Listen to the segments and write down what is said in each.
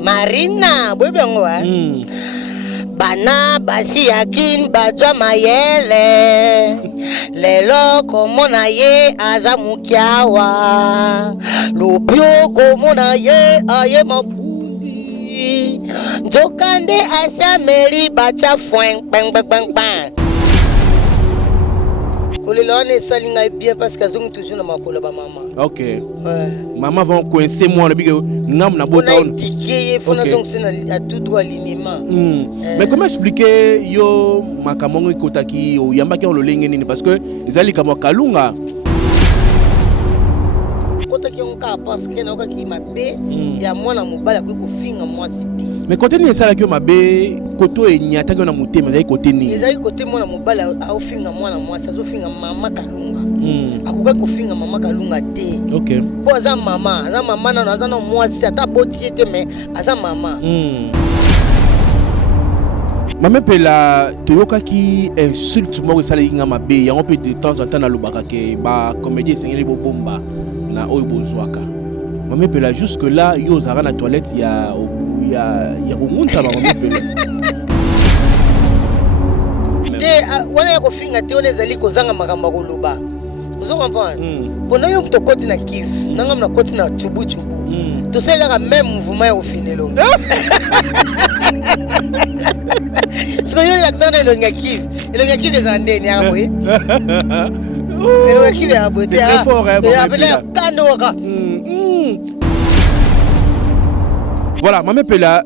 Marina, bana basi yakin bajwa mayele lelo komona ye azamukiawa lupyo komona ye aye mabundi njokande asameri bacha fwen bang bang bang bang. Kolelone salinga bien parce que azongi toujours na makolo ba mama. OK. Ouais. Maman va coincer moi na bigo ngam na bota on. Dikiye fona zongi sina à tout droit alignement. Mais comment expliquer yo makamongo kotaki o yambaki on lolenge nini parce que ezali kama kalunga. Kotaki on ka parce que na okaki mabe ya mwana mobala ko finga mwasi te. Mais côté ni esala ki mabe koto enyata ki na mutema ezali côté ni. Ezali côté mwana mobala au finga mwana mwasi azo finga mama kalunga. Akoka ko finga mama kalunga te. OK. Po aza mama na aza na mwasi ata boti te mais aza mama. Mame pela toyokaki insulte moko esala inga mabe yango pe de temps en temps na lobaka ke ba comédie sengeli bo bomba na oyo bozwaka. Mame pela jusque là yo zara na toilette ya rumunta ba mame pela. Te wana ya kofinga te ona ezali kozanga makambo koloba. Vous comprenez? Pona yo mto koti na Kivu, nanga mna koti na chubu. To sela ka même mouvement ya ofinelo. So yo yaksana ilo ngakivu. Ilo ngakivu ezandeni yabo eh. Ilo ngakivu yabo te. C'est très fort hein. Ya bela kanoka. Voilà, mame pela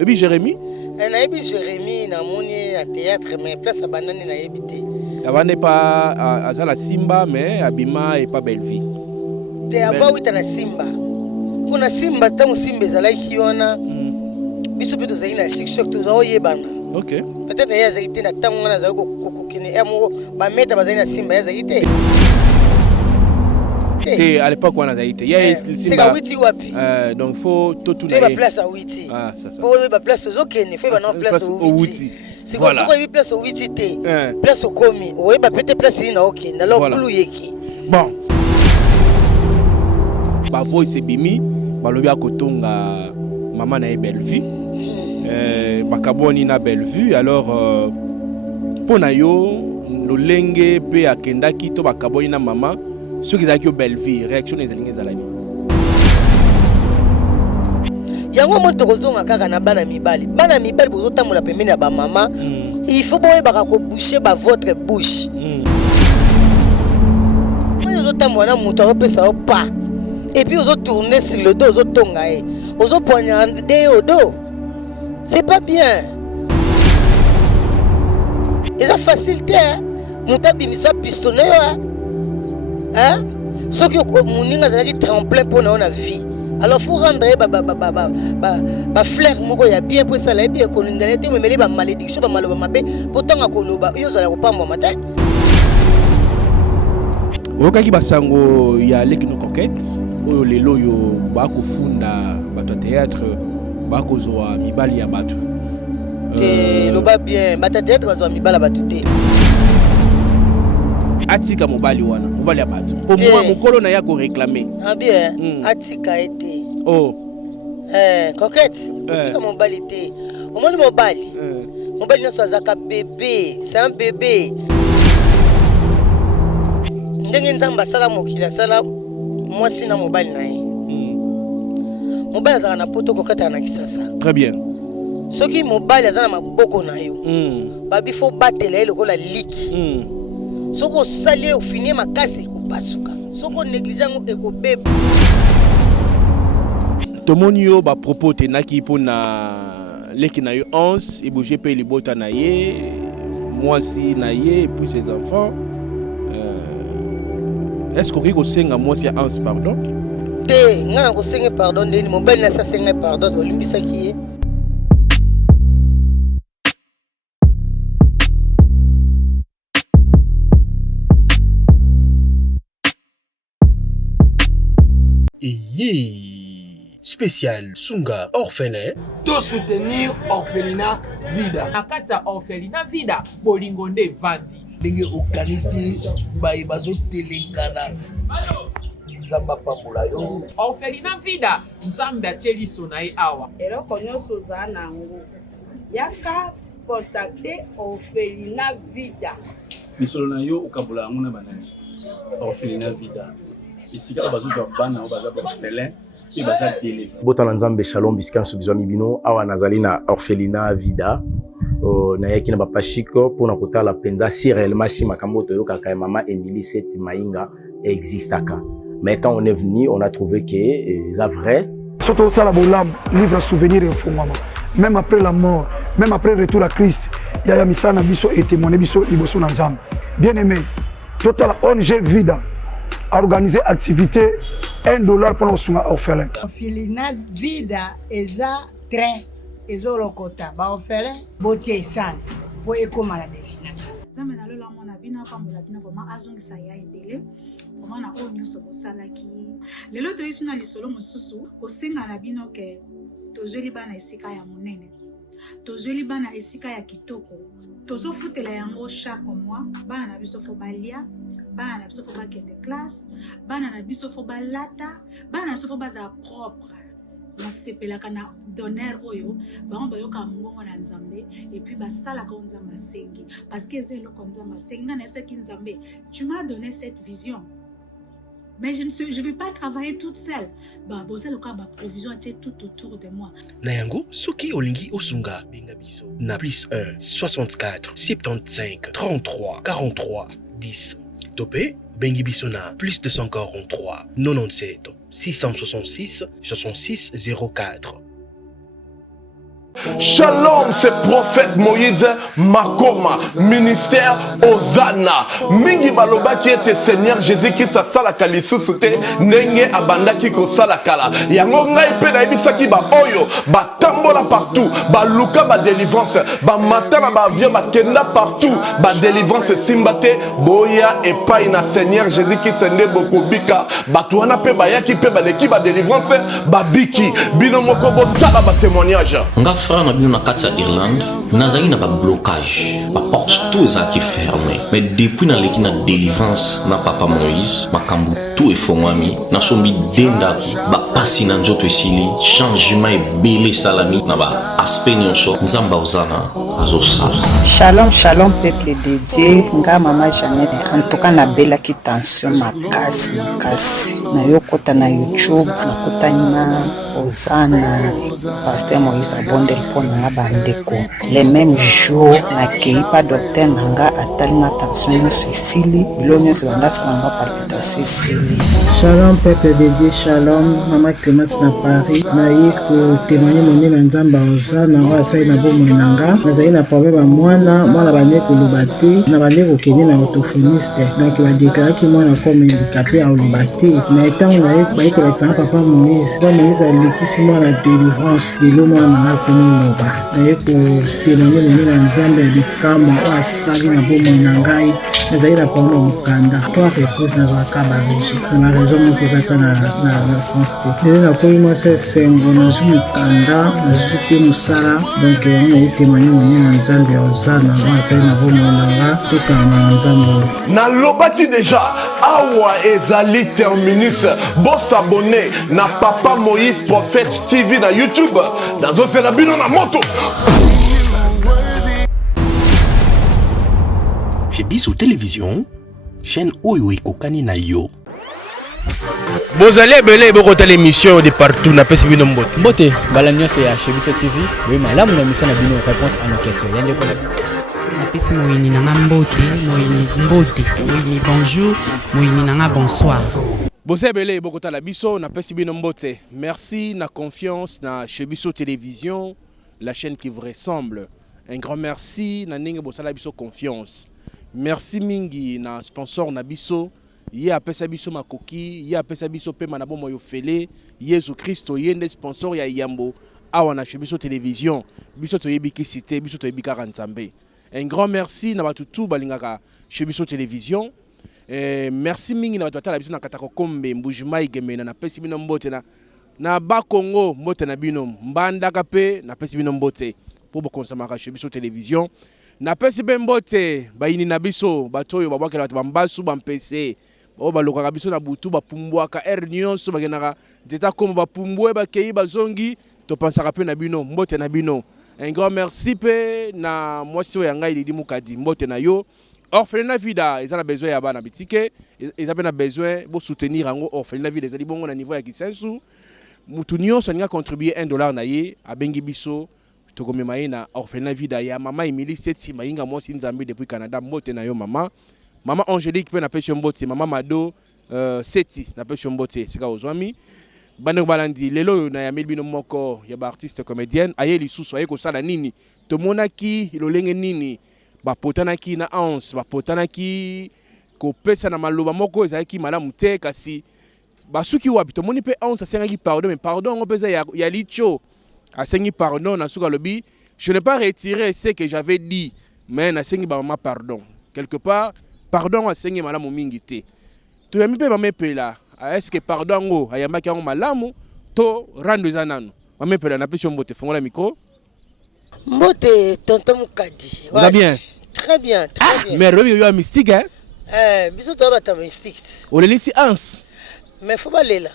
ebi Jérémy. Na ebi Jérémy na moni na théâtre mais place abanani na ebité. Avant pas à la Simba mais Abima et pas Belleville. Te avant wita na Simba. Kuna Simba tangu Simba ezalaki wana. Biso pe tozali na shock tozo yebana. OK. Peut-être ya zaite na tangu wana za kokokine emo ba meta bazali na Simba ya zaite. Et à l'époque on a zaite. Ya Simba. C'est ka witi wapi? Donc faut tout na. Ba place à witi. Ah ça. Pour ba place aux okene, faut ba na place au witi. Si vous avez place au witi te. Place au komi. Oui ba peut-être place na okene. Na lo plus yeki. Bon. Ba voice bimi, ba lobi akotonga maman na Bellevue. Bakaboni na Bellevue alors pona yo lolenge pe akendaki to bakaboni na maman ceux qui zaki au Bellevue réaction les alingi zalani. Yango moto kozonga kaka na bana mibali. Bana mibali bozo tambola pembeni ya ba maman. Il faut boye baka ko boucher ba votre bouche. Moi zo tambola na moto opesa o pa. Et puis ozo tourner sur le dos ozo tonga e. Ozo poignarder au dos. C'est pas bien. Et ça facilité hein. Muta bimisa pistonné hein? Ce que moninga zalaki tremplin pour na vie. Alors faut rendre ba flair moko ya bien pour ça la bien kolinga te memeli ba malédiction ba maloba mabe pourtant akoloba yo zala ko pamba matin. Okaki basango ya lekino coquette oyo lelo yo ba kofunda bato théâtre ba kozoa mibali ya bato. Loba bien bata théâtre bazoa mibala bato te. Atika mobali wana mobali ya bato. Pour moi mokolo na ya ko réclamer. Ah bien atika été. Oh. Coquette. Atika mobali te. Omoni mobali. Mobali na swazaka bébé, c'est un bébé. Ndenge nzamba sala mokila sala mwasi na mobali na ye. Mobali azala na poto kokata na kisasa. Très bien. Soki mobali azala maboko na yo. Babi faut batela ye lokola liki. Soko sali au finir makasi ko pasuka. Soko négligeant e ko beba. Tomoni yo ba propos tenaki pona leki na yo 11 et bouger pe libota na ye mwasi na ye et puis ses enfants. Est-ce que vous senga mwasi ya 11 pardon? Te ngana ko senga pardon ndeni mobali na sa senga pardon olimbisa ki ye. Spécial Sunga orphelin. De soutenir orphelinat vida. Nakata orphelinat vida bolingo nde vandi. Ndenge okanisi baye bazo telengana Nzamba pambola yo. Orphelinat Vida, nzambe atie liso na ye awa. eloko nyonso oza nango yaka contacter Orphelinat Vida. Misolo na yo okabola yango na banani Orphelinat Vida esika bazozwa bana baza orphelin pe baza délaissé. Botana nzambe shalom bisika so bizwa mibino awa nazali na Orphelinat Vida na yaki na bapashiko pona kotala penza si réellement si makambo toyokaka ya mama Emily Seti Mainga existaka. Mais quand on est venu, on a trouvé que c'est vrai. Surtout ça la bolam livre souvenir et fondement. Même après la mort, même après le retour à Christ, il y a misana biso et témoigner biso liboso na nzambe. Bien aimé, total ONG Vida a organisé activité $1 pour nos orphelins. Orphelinat Vida eza train ezolokota ba orphelin botie essence pour ekoma la destination. Nzambe na lola mona bino pambola bino vraiment azongisa ya ebele vraiment na oyo nyonso bosalaki lelo toyisi na lisolo mosusu kosenga na bino ke tozweli bana esika ya monene tozweli bana esika ya kitoko tozofutela yango chaque mois bana na biso fo balia bana na biso fo bakende classe bana na biso fo balata bana na biso fo baza propre nasepelaka na donner oyo bango bayoka mbongo na nzambe et puis basalaka nzambe asengi parce que c'est eloko nzambe asengi nga na yebisaki nzambe tu m'as donné cette vision mais je ne vais pas travailler toute seule ba bosala ka ba provision atie tout autour de moi na yango soki olingi osunga benga biso na plus 1 64 75 33 43 10 topé bengi biso na plus 243 97 666 66 04. Shalom, c'est prophète Moïse Makoma, ministère Ozana. Mingi baloba qui était Seigneur Jésus qui sa sala kalisusu te nenge abanda ki ko sala kala. Yango ngai pe na ebisa ki ba oyo ba tambola partout, ba luka ba délivrance, ba matana ba via ba kenda partout, ba délivrance simbate boya et pas na Seigneur Jésus qui sende beaucoup bika. Ba tuana pe ba yaki pe ba leki ba délivrance ba biki bino moko bo sala ba témoignage. Frère na bino na kati ya Irlande nazali na ba blocage ba porte tout ezalaki fermé mais depuis na leki na délivrance na papa Moïse makambo tout efongwami na sombi dendaki ba pasi na nzoto esili changement ebele salami na ba aspect nyonso nzamba ozana azosala. Shalom shalom peuple de Dieu nga mama Jeannette en tout cas na belaki tension makasi na yokota na YouTube na kotana ozana pasteur Moïse abonde mpona bandeko les mêmes jours nakei pa docteur nanga atalinga tension nyonso esili bilo nyonso bandasalanga palpitation esili. Shalom peuple de Dieu, shalom mama Clémence na Paris naye kotémoigner monene na nzamba oza nango asali na bomoi nanga nazali na problème ya mwana bande koloba te na bande kokende na orthophoniste donc badéclaraki mwana comme handicapé ya oloba te na etango baye kolakisanga papa Moïse alekisi mwana délivrance lelo mwana nanga komoloba naye kotémoigner monene na nzambe ya bikamwa oyo asali na bomoi na ngai nazali na problème ya mokanda to repose nazwaka barégi na baraison moko ezaka na sens te lelo nakomi mwasi esengo nazwi mokanda nazwi mpe mosala donc yango naye témoigner monene na nzambe ya ozana ngo asali na bomoi na nga tokanga na nzambe oyo nalobaki déjà awa ezali terminus bosabone na papa Moïse Prophète TV na YouTube nazosela bino na moto. Chez Biso Télévision, chaîne Oyo Kokani na yo. Bozali ebele bokota l'émission de partout na pesi bino mbote. Mbote bala nyonso ya chez Biso TV. Oui, malamu na émission na bino réponse à nos questions. Yande ko na bino. Na pesi moyini nanga mbote, moyini bonjour, moyini nanga bonsoir. Bozali ebele bokota la biso na pesi bino mbote. Merci na confiance na chez Biso Télévision, la chaîne qui vous ressemble. Un grand merci na ninge bosala biso confiance. Merci mingi na sponsor na biso ye apesa biso makoki ye apesa biso pema na bomo yo fele Yesu Kristo ye nde sponsor ya yambo awa na Biso Télévision biso toyebiki cité biso toyebika Nzambe. Un grand merci na batutu balingaka Biso Télévision. Merci mingi na batata la biso na katako kombe mbujimai gemena na pesi bino mbote na ba Congo mbote na bino mbandaka pe na pesi bino mbote pour bokonsamaka Biso Télévision. Na pesi bembote bayini na biso batoyo babwakela bato bambasu bampese o balokaka biso na butu bapumbwaka air nyonso bakenaka nzeta koma bapumbwe bakei bazongi topensaka mpe na bino mbote na bino. Un grand merci pe na mwasi oyo ya ngai Lidi Mukadi mbote na yo. Orphelinat Vida, ils ont besoin de bitike, ils ont besoin de soutenir en Orphelinat Vida, ils ont besoin niveau ya kisensu. Mutunyo soninga contribuer $1 na ye a bengi biso to komemaye na Orphelinat Vida ya mama Emily Seti mainga moi si nzambi depuis Canada mbote na yo mama. Mama Angélique pe na pesho mbote, mama Mado Seti na pesho mbote sika ozwami. Bande balandi lelo na ya milbino moko ya ba artiste comédienne aye lisusu aye ko sala nini to monaki lolenge nini bapotanaki na ans bapotanaki kopesa na maloba moko ezalaki malamu te kasi basuki wapi tomoni mpe ans asengaki pardon mais pardon ngo pesa ya licho asengi pardon na suka lobi je n'ai pas retiré ce que j'avais dit mais nasengi ba mama pardon quelque part pardon asengi malamu mingi te to yami mpe mamepela est-ce que pardon ngo ayambaki ngo malamu to rando zanano mamepela na pesho mbote fongola micro mbote tonton Mukadi va bien. Très bien, très bien. Mais Robi yo mystique hein? Biso to bata mystique. O le lisi ans. Mais faut pas lela.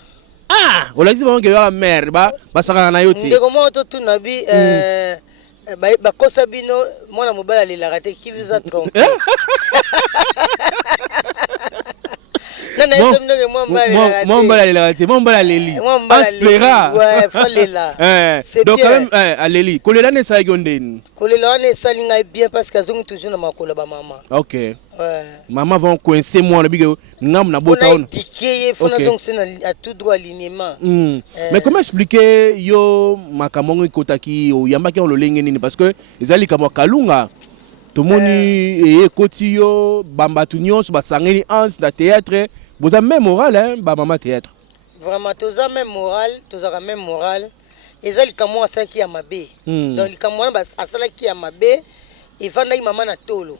Ah, o le lisi ba yo mère ba sakana na yo ti. Ndeko mo to tu na bi ba kosa bino mwana mobala lela rate qui vous a trompé. Mwambala leli. Aspera. Ouais, faut lela. C'est donc quand même aleli. Kolela ne sa yondeni. Kolela ne sa linga bien parce que azongi toujours na makolo ba maman. OK. Ouais. Maman va coincer moi le bige ngam na bota on. Dikier faut na zongi à tout droit alignement. Mais comment expliquer yo makamongo ikotaki o yambaki on lolenge nini parce que ezali kama kalunga. Tomoni ekoti yo bambatu nyonso basangeli ans na théâtre. Vous avez même moral, hein, bah maman théâtre. Vraiment, tous avez même moral, tous avez même moral. Et ça, les camois à ça qui a ma baie. Donc les camois à ça qui a ma baie. Et vanda i maman na tolo.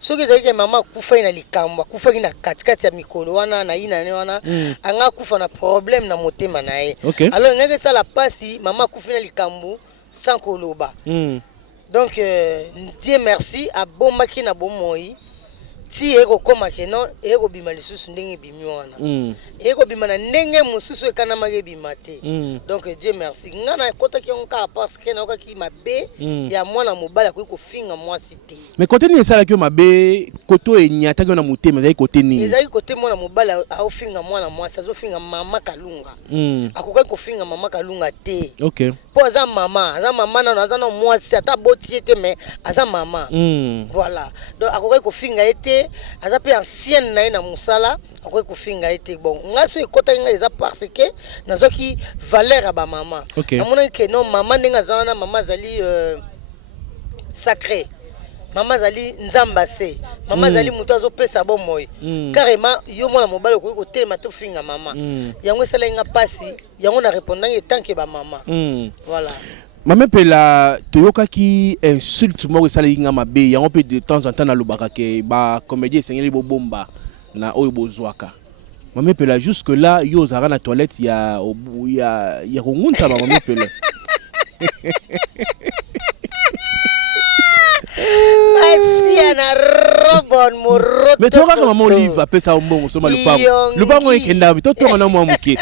Ce que c'est que maman kufa ina likamba, kufa ina katikati ya mikolo wana na ina ne wana. Anga kufa na problème na motema na ye. Alors ngeke ça la passe, maman kufa ina likambu sans koloba. Donc Dieu merci à bomba ki na bomoi. Si eko koma keno eko bima lisusu ndenge bimi wana eko bima na ndenge mususu ekana mage bimate donc Dieu merci ngana kota ki onka parce que na okaki mabe ya mwana mobala ko finga mwasi te mais côté ni esala ki mabe koto enyata ki na mutema ezali côté ni ezali côté mwana mobala au finga mwana mwasi azo finga mama kalunga akoka ko finga mama kalunga te OK po aza mama na aza na mwasi ata botie te mais aza mama voilà donc akoka ko finga ete aza pe ancienne na ina musala akoki kufinga ete bon ngaso ekota nga eza parce que nazoki valeur ba mama namona ke non mama ndenga zana mama zali sacré mama zali nzamba se mama zali muto azopesa bon moy carrément yo mona mobala ko telema to finga mama yango esala nga pasi yango na répondant tant que ba mama voilà. Maman pela toyokaki insulte moko esala inga mabe yango pe de temps en temps na lobaka ke ba comédien sengeli bo bomba na oyo bozwaka. Maman pela jusque là yo zara na toilette ya kongunta ba maman pela. Masiana robon moroto. Mais toi quand maman Olive a pesa ombongo soma lupango ekenda bi toto na mwamuke.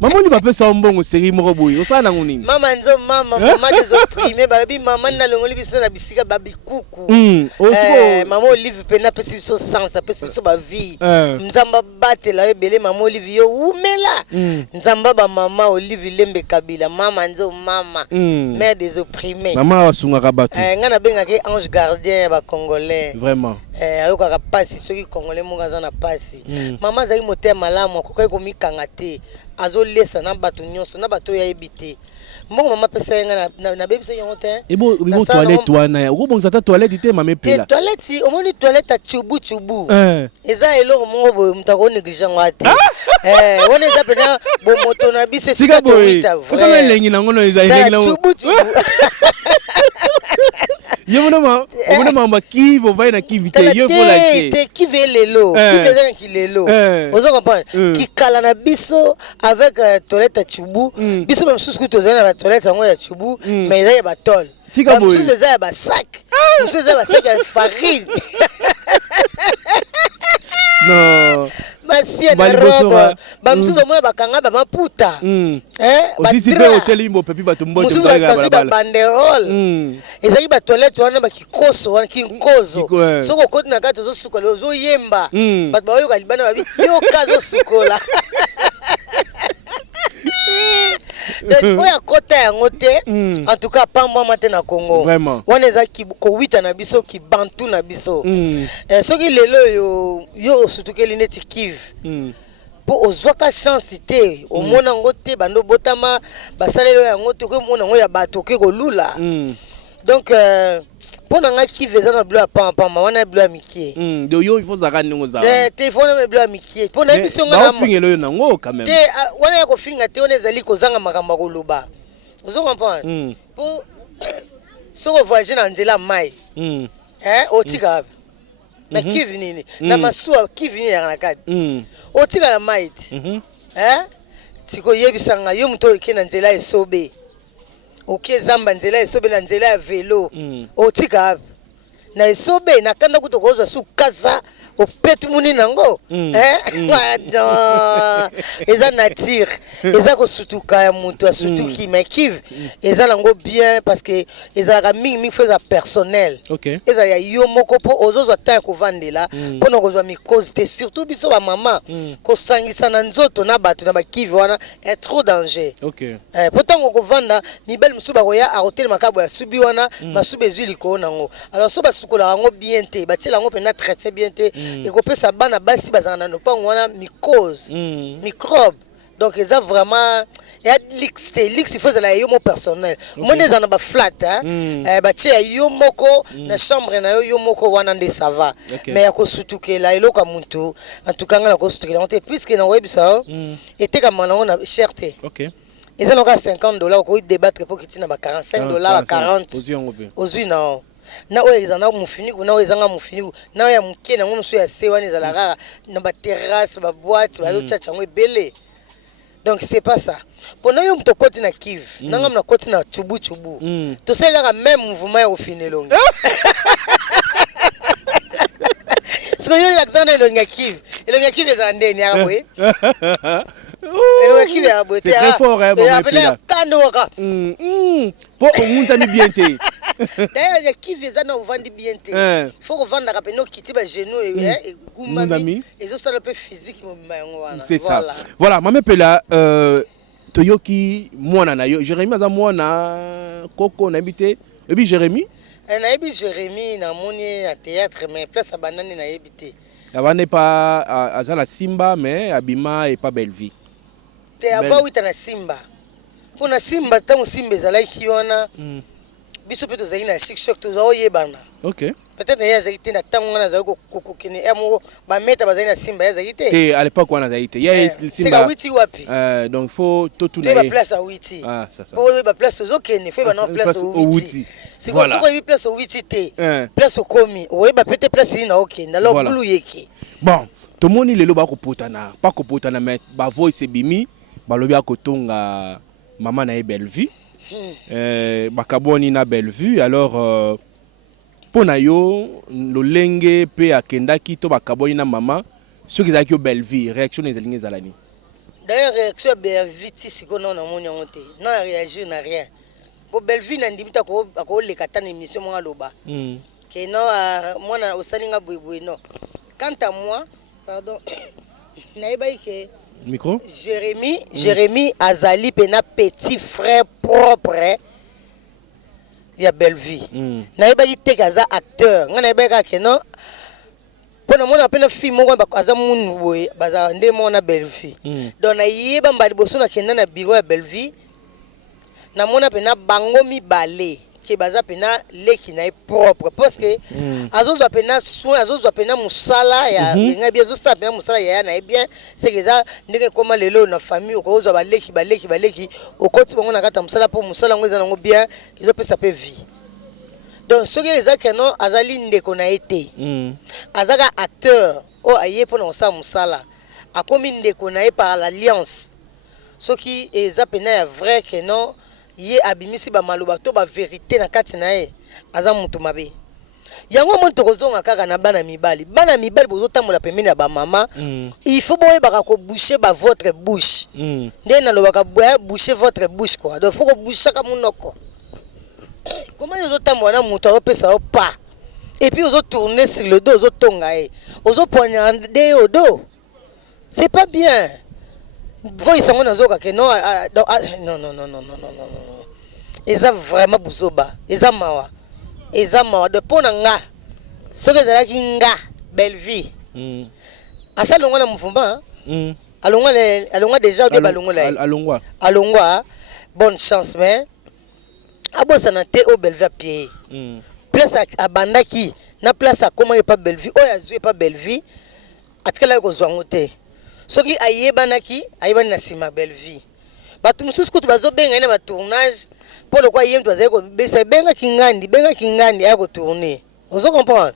Maman Olive a pesa ombongo seri moko boy osana ngunini. Mama nzo mama des opprimés balabi maman na longoli biso na bisika babi kuku. Maman Olive pena pesa biso sens pesa biso ba vie. Nzamba batela ebele maman Olive yo umela. Nzamba ba maman Olive Lembe Kabila mama nzo mama. Mère des opprimés. Maman asunga kabatu. Ngana benga ke ange gardien ba congolais. Vraiment. Ayoka pasi soki congolais monga za na pasi. Mama zai motema malamu akokai ko mikanga te. Azo lesa na bato nyonso na bato ya ebité. Mbongo mama pesa nga na bebisa yango te. Ebo toilette wana. Oko bonza ta toilette te mama pela. Te toilette si omoni toilette a chubu. Eza eloko mongo bo mutako négligeant ngate. Wona eza pena bo moto na biso sika to mita. Osana lengi na ngono eza lengi na. Chubu. Yemona mama qui va na qui vite yo vola te qui veut lelo qui veut qui lelo ozo comprendre qui kala na biso avec toilette chubu biso même sous que tozana na toilette ngo ya chubu mais il y a ba tol comme sous ça ba sac sous ça ba sac ya farine. Non masie na robe bamususu omona bakanga bamaputa osisi mpe oteli mopepi bato mbote mosusu babanderole ezalaki batoilette wana bakikoso wana kinkozo soki okoti na kati ozosukola ozoyemba bato baoyoka libana babi yoka azosukola donc oyo akota yango te en tout cas pambwama te na Congo wana eza kowita na biso kibantu na biso soki lelo yo osutukeli neti kive mpo ozwaka chance te omona yango te bando botama basalelo yango te okomona yango ya bato oke kolula donc mpo na nga kive eza na bilo ya pampamba wana bilo ya mikie yo ifo zaka ndenge ozala te ifo na bilo ya mikie mpo na yebiso nga naofingela oyo nango quand même te wana ya kofinga te wana ezali kozanga makambo ya koloba ozokomprendre mpo soki ovoyage na nzela mai otika wapi na kive nini na masuwa kive nini yaka na kati otika na mai ti sikoyebisanga yo moto oke na nzela esobe oke zamba nzela esobe na nzela ya velo otika wapi na esobe na kanda kuto kozwa su kasa opetu muni nango eza nature eza kosutuka ya moto asutuki mais kive eza nango bien parce que ezalaka mingi fo eza personnel eza ya yo moko mpo ozozwa temps ya kovandela mpona kozwa mikosi te surtout biso bamama kosangisa na nzoto na bato na bakive wana est trop danger mpo ntango kovanda mibali mosusu bakoya akotelema kabo ya subi wana masubi ezwi likolo nango alors so basukolaka yango bien te batiela yango mpena traité bien te ekopesa bana basi bazala na lopango wana mycose microbe donc eza vraiment ya lix te lix il faut ezala yo mo personnel omoni eza na baflat batie ya yo moko na chambre na yo moko wana nde ça va mais ya kosutukela eloko ya motu en tout cas nga na kosutukela yango te puisque na koyebisa yo etekama nango na cher te eza noka $50 okoki débattre mpo kiti na ba $45 ba 40 ozwi nao na oyo ezala na mufiniku na oyo ezanga mufiniku na oyo ya moke nango mosusu ya se wana ezala kaka na baterrasse baboite bazochacha yango ebele donc c'est pas ça mpona yo moto okoti na kive nanga mna koti na chubu tosali kaka même mouvement ya kofina elongi siko yo elakisa na elongi ya kive ezala ndeni yaka boye c'est très fort po omuntani bien te d'ailleurs ya kive eza na ovandi bien te faut kovandaka pene okiti bagenou egumbami ezosala mpe physique mobima yango wana c'est ça voilà mame pela toyoki mwana na yo Jérémy aza mwana koko nayebi te oyebi Jérémy nayebi Jérémy namoni na théâtre mais place abandani nayebi te abanda epa aza na Simba mais abima epa Belleville te ava wita na Simba mpo na Simba ntango Simba ezalaki wana biso mpe tozali na chic toza oyebana peut-être naye azalaki te na ntango wana azali kokokene ya moko bameta bazali na Simba ye azalaki te te à l'époque wana azali te ye Simba witi wapi donc faut totuna ye baplace awiti mpo oyeba place ozokende fo yebana place owiti sikoyo soko oyebi place owiti te place okomi oyeba pete place ini na okende alors bulu yeke bon tomoni lelo bakopotana pa kopotana mais bavoice ebimi balobi akotonga mama na ye Bellevue bakaboni na Bellevue alors pona yo lolenge pe akendaki to bakaboni na mama soki ezalaki yo Bellevue réaction ezalingi ezalani d'ailleurs réaction ya Bellevue ti sikoyo na namoni yango te non réagir na rien po Bellevue na ndimi ta akoleka ta na émission moko aloba ke non mwana osali nga boyeboye non quant à moi pardon nayebaki ke micro Jérémy azali pena petit frère propre ya Bellevue nayebaki te kaza acteur nga nayebaki kaka non mpona mona pena fille moko aza munu boye bazala nde moko na Bellevue donc nayeba mba liboso nakenda na bureau ya Bellevue namona pena bango mibale ke baza pena leki na ye propre parce que azozwa pena soin azozwa pena musala ya nga bien azosala pena musala ya na ye bien c'est que ça ndenge koma lelo na famille okozwa baleki okoti bango na kata musala po musala ngo eza nango bien ezopesa pe vie donc soki ezaki non azali ndeko na ye te azaka acteur o aye mpona kosala musala akomi ndeko na ye par l'alliance soki eza pena ya vrai que non ye abimisi ba maloba to ba vérité na kati na ye aza mutu mabe yango mon tokozonga kaka na bana mibali bozotambola pembeni ya bamama il faut boyebaka koboucher votre bouche nde nalobaka boucher votre bouche quoi donc faut kobouchaka monoko comment ozotambola na moto azopesa yo pas et puis ozotourner sur le dos ozotonga ye ozopoignarder au dos c'est pas bien voice yango nazoka ke non eza vraiment buzoba eza mawa de pona nga soki ezalaki nga belle vie asa alongwa na mvumba alongwa déjà obe balongwa alongwa bonne chance mais abosana te o belle vie apie place abandaki na place akoma ye pa belle vie oyo azwi pa belle vie atikala kozwa ngo te soki ayebani na nsima belle vie bato mosusu kutu bazobenga na batournage mpo lokwa ye mtu azali kobesa bengaki ngandi aya kotourne ozo comprendre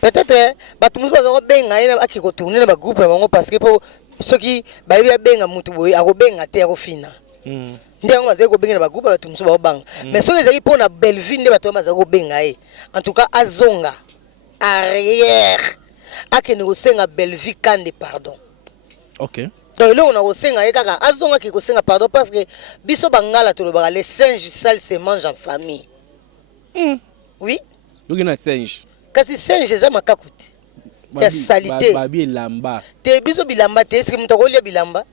peut-être bato mosusu baza kobenga ye aki kotourne na bagroupe na bango parce que mpo soki bayebi abenga mutu boye akobenga te akofina nde yango bazali kobenga na bagroupe bato mosusu bakobanga mais soki ezali mpo na belle vie nde bato bazali kobenga ye en tout cas azonga arrière akende kosenga belle vie kande pardon. Ok. Donc là on a kosenga ye kaka azonga ki kosenga pardon parce que biso bangala tolobaka les singes sales se mangent en famille. Oui. Yoki na singe. Kasi singe eza makaku te. Ya salité. Babi lamba. Te biso bilamba te est-ce que mutako lia bilamba?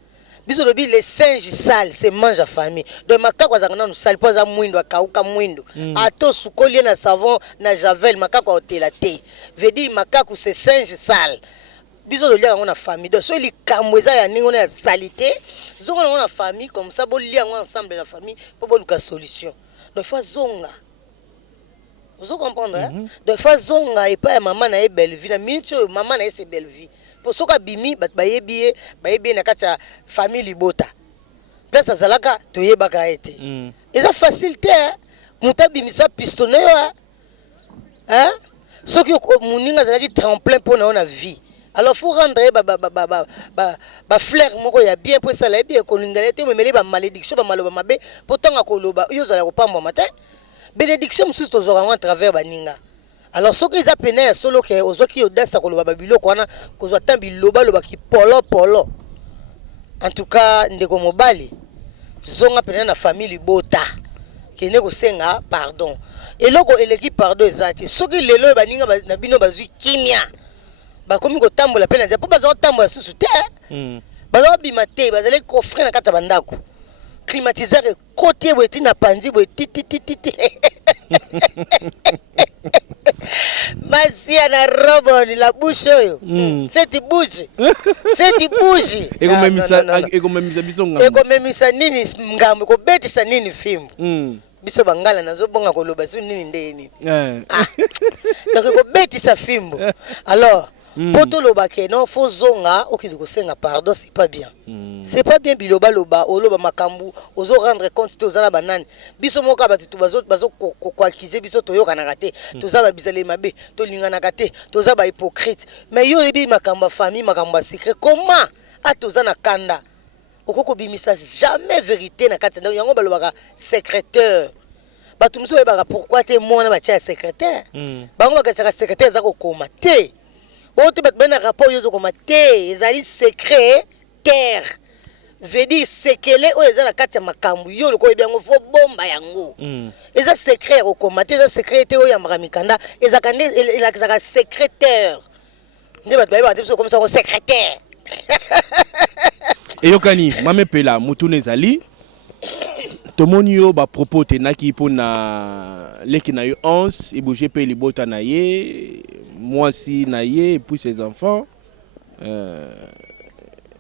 Biso lobi les singes sales se mangent en famille. Donc makaku azanga na sale po za mwindo akauka mwindo. Ato sukolie na savon na javel makaku otela te. Veut dire makaku c'est singe sale. Biso de lien na famille donc so li kamweza ya ningo na salité zonga na famille comme ça bo lien ensemble na famille pour boluka solution donc faut zonga vous comprendre donc faut zonga et pas maman na e belle vie na minute maman na e belle vie pour soka bimi bat bayebi na kata famille libota place azalaka toyebaka ete eza facilité mutabi misa pistonné hein soki muninga zalaki tremplin pour na vie. Alors faut rendre fleur moko ya bien pour ça la bien kolingala te memeli ba malédiction ba maloba mabe pourtant akoloba yo zala ko pamba matin bénédiction mususu tozora à travers baninga alors soki eza pena ya solo ke ozoki odasa koloba babilo kwana kozwa tambi loba loba ki polo en tout cas ndeko mobali zonga pena na famille bota kene ko senga pardon eloko eleki pardon ezati soki lelo baninga na bino bazwi kimia bakomi kotambola pe na nzela po baza kotambola susu te baza kobima te bazali coffre na kati ya bandako climatiseur ekotie boye ti na panzi boye titititi masia na roboni la bouche oyo seti bouche ekomemisa biso ngambo ekomemisa nini ngambo ekobetisa nini fimbo biso bangala nazobonga koloba su nini nde nini donc ekobetisa fimbo alors poto loba ke non faut zonga okidi kosenga pardon c'est pas bien biloba loba oloba makambu ozo rendre compte to zala banani biso moka batu bazo ko accuser biso to yoka na kate to zala bizale mabe to lingana kate to zaba hypocrite mais yo ebi makamba famille makamba secret comment atoza na kanda okoko bimisa jamais vérité na kate donc yango balobaka secrétaire batu mso beba pourquoi te mona ba tia secrétaire bango bakataka secrétaire za ko koma te ote bat bena rapport yozo koma te ezali secret terre veut dire sekele o ezala kati ya makambu yo loko ebiango fo bomba yango eza secret ko koma te eza secret o ya makamikanda ezakande elakizaka secrétaire nde bat bayeba te comme ça secrétaire eyokani mame pela mutune ezali tomoni yo ba propos tenaki pona leki na yo 11 ebouger pe libota na ye mwasi na ye et puis ses enfants